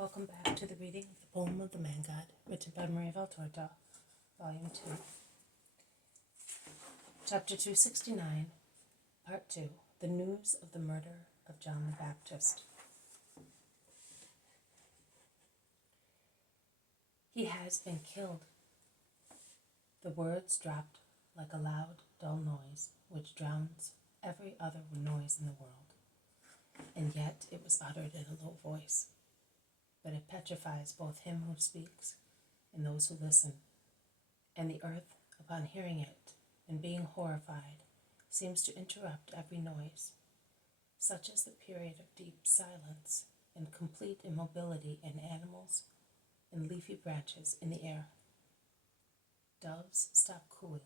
welcome back to the reading of the Poem of the Man God, written by Maria Valtorta, Volume 2. Chapter 269, Part 2, The News of the Murder of John the Baptist. He has been killed. The words dropped like a loud, dull noise which drowns every other noise in the world, and yet it was uttered in a low voice. But it petrifies both him who speaks and those who listen, and the earth, upon hearing it and being horrified, seems to interrupt every noise. Such is the period of deep silence and complete immobility in animals and leafy branches in the air. Doves stop cooing.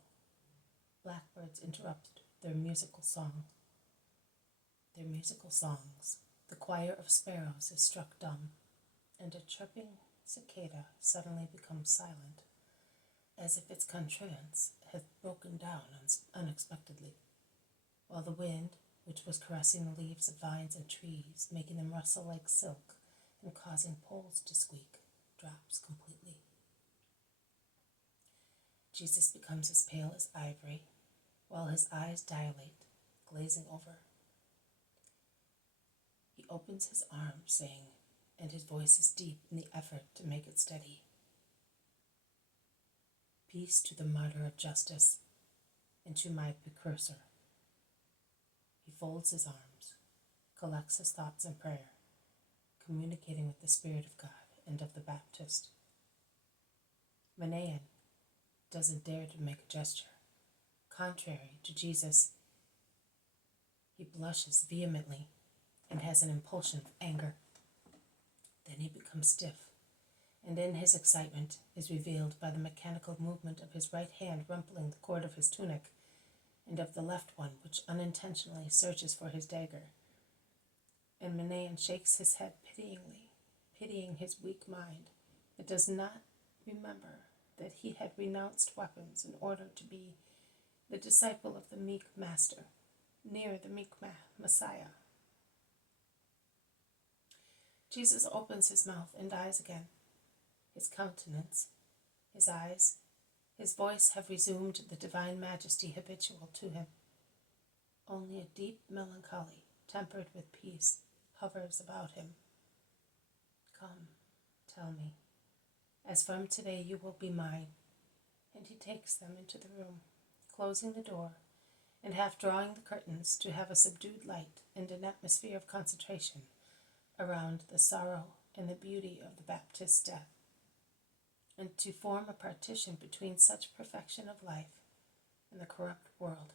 Blackbirds interrupt their musical songs. The choir of sparrows is struck dumb, and a chirping cicada suddenly becomes silent, as if its contrivance had broken down unexpectedly, while the wind, which was caressing the leaves of vines and trees, making them rustle like silk and causing poles to squeak, drops completely. Jesus becomes as pale as ivory, while his eyes dilate, glazing over. He opens his arms, saying, and his voice is deep in the effort to make it steady, "Peace to the martyr of justice, and to my precursor." He folds his arms, collects his thoughts in prayer, communicating with the Spirit of God and of the Baptist. Manaen doesn't dare to make a gesture. Contrary to Jesus, he blushes vehemently and has an impulsion of anger. Then he becomes stiff, and in his excitement is revealed by the mechanical movement of his right hand rumpling the cord of his tunic, and of the left one which unintentionally searches for his dagger. And Manaen shakes his head pityingly, pitying his weak mind that does not remember that he had renounced weapons in order to be the disciple of the meek master, near the meek Messiah. Jesus opens his mouth and dies again. His countenance, his eyes, his voice have resumed the divine majesty habitual to him. Only a deep melancholy, tempered with peace, hovers about him. "Come, tell me, as from today you will be mine." And he takes them into the room, closing the door, and half drawing the curtains to have a subdued light and an atmosphere of concentration around the sorrow and the beauty of the Baptist's death, and to form a partition between such perfection of life and the corrupt world.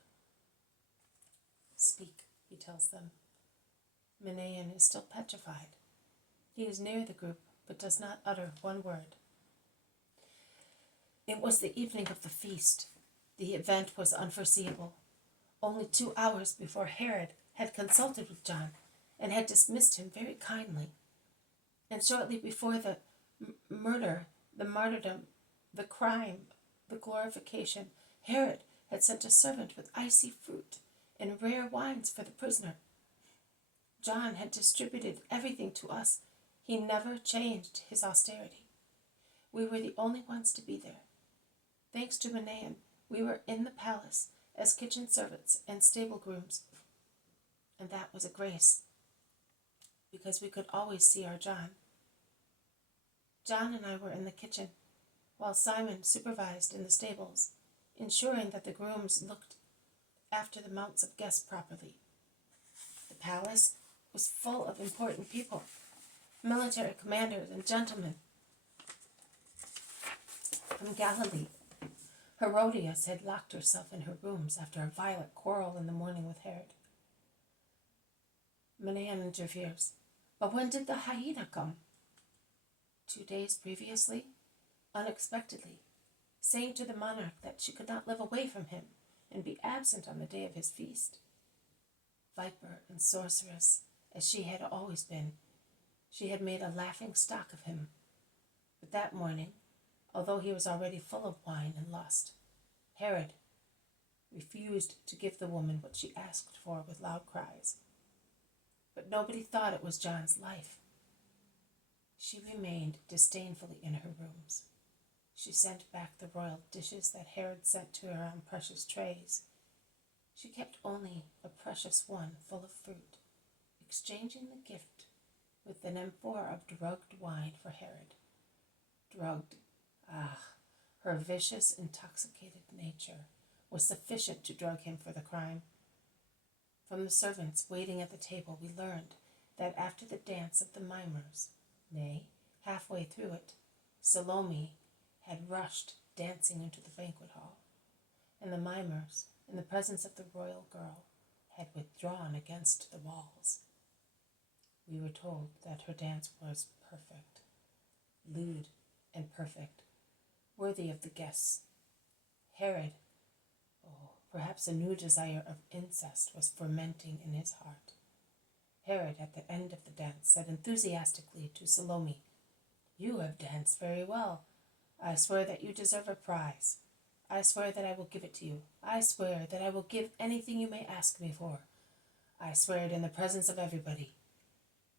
"Speak," he tells them. Manaen is still petrified. He is near the group, but does not utter one word. It was the evening of the feast. The event was unforeseeable. Only 2 hours before Herod had consulted with John and had dismissed him very kindly. And shortly before the murder, the martyrdom, the crime, the glorification, Herod had sent a servant with icy fruit and rare wines for the prisoner. John had distributed everything to us. He never changed his austerity. We were the only ones to be there. Thanks to Manaen, we were in the palace as kitchen servants and stable grooms. And that was a grace, because we could always see our John. John and I were in the kitchen, while Simon supervised in the stables, ensuring that the grooms looked after the mounts of guests properly. The palace was full of important people, military commanders and gentlemen from Galilee. Herodias had locked herself in her rooms after a violent quarrel in the morning with Herod. Manaen interferes. "But when did the hyena come?" 2 days previously, unexpectedly, saying to the monarch that she could not live away from him and be absent on the day of his feast. Viper and sorceress, as she had always been, she had made a laughing stock of him. But that morning, although he was already full of wine and lust, Herod refused to give the woman what she asked for with loud cries. But nobody thought it was John's life. She remained disdainfully in her rooms. She sent back the royal dishes that Herod sent to her on precious trays. She kept only a precious one full of fruit, exchanging the gift with an amphora of drugged wine for Herod. Drugged, her vicious, intoxicated nature was sufficient to drug him for the crime. From the servants waiting at the table, we learned that after the dance of the mimers, nay, halfway through it, Salome had rushed dancing into the banquet hall, and the mimers, in the presence of the royal girl, had withdrawn against the walls. We were told that her dance was perfect, lewd and perfect, worthy of the guests. Herod, perhaps a new desire of incest was fermenting in his heart. Herod, at the end of the dance, said enthusiastically to Salome, "You have danced very well. I swear that you deserve a prize. I swear that I will give it to you. I swear that I will give anything you may ask me for. I swear it in the presence of everybody.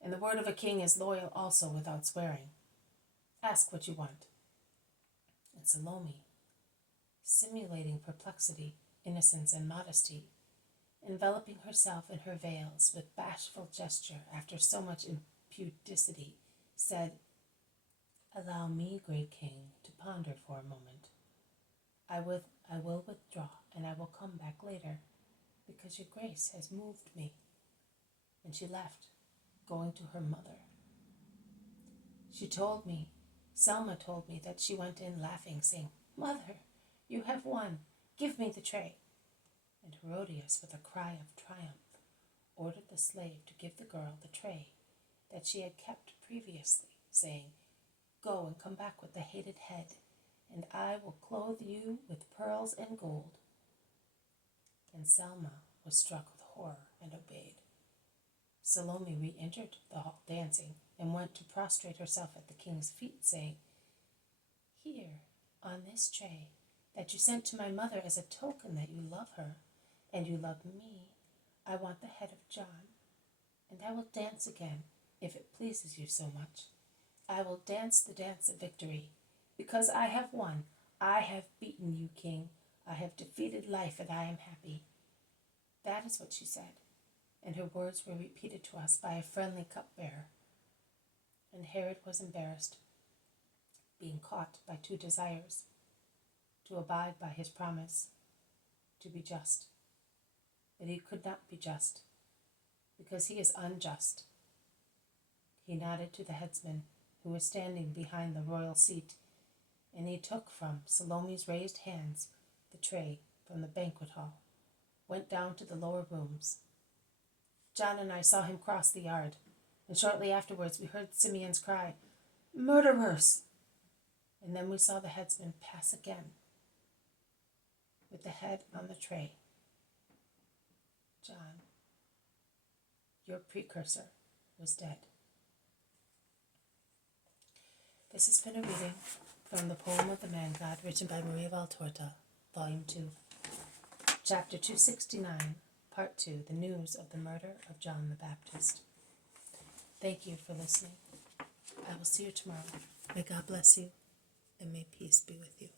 And the word of a king is loyal also without swearing. Ask what you want." And Salome, simulating perplexity, innocence, and modesty, enveloping herself in her veils with bashful gesture after so much impudicity, said, "Allow me, great king, to ponder for a moment. I will withdraw, and I will come back later, because your grace has moved me." And she left, going to her mother. Selma told me that she went in laughing, saying, "Mother, you have won. Give me the tray." And Herodias, with a cry of triumph, ordered the slave to give the girl the tray that she had kept previously, saying, "Go and come back with the hated head, and I will clothe you with pearls and gold." And Selma was struck with horror and obeyed. Salome re-entered the hall dancing and went to prostrate herself at the king's feet, saying, "Here, on this tray, that you sent to my mother as a token that you love her, and you love me, I want the head of John, and I will dance again, if it pleases you so much. I will dance the dance of victory, because I have won. I have beaten you, king. I have defeated life, and I am happy." That is what she said, and her words were repeated to us by a friendly cupbearer. And Herod was embarrassed, being caught by two desires: to abide by his promise, to be just. But he could not be just, because he is unjust. He nodded to the headsman, who was standing behind the royal seat, and he took from Salome's raised hands the tray from the banquet hall, went down to the lower rooms. John and I saw him cross the yard, and shortly afterwards we heard Simeon's cry, "Murderers!" And then we saw the headsman pass again, with the head on the tray. John, your precursor, was dead. This has been a reading from the poem of the Man God, written by Maria Valtorta, Volume 2, Chapter 269, Part 2, The News of the Murder of John the Baptist. Thank you for listening. I will see you tomorrow. May God bless you, and may peace be with you.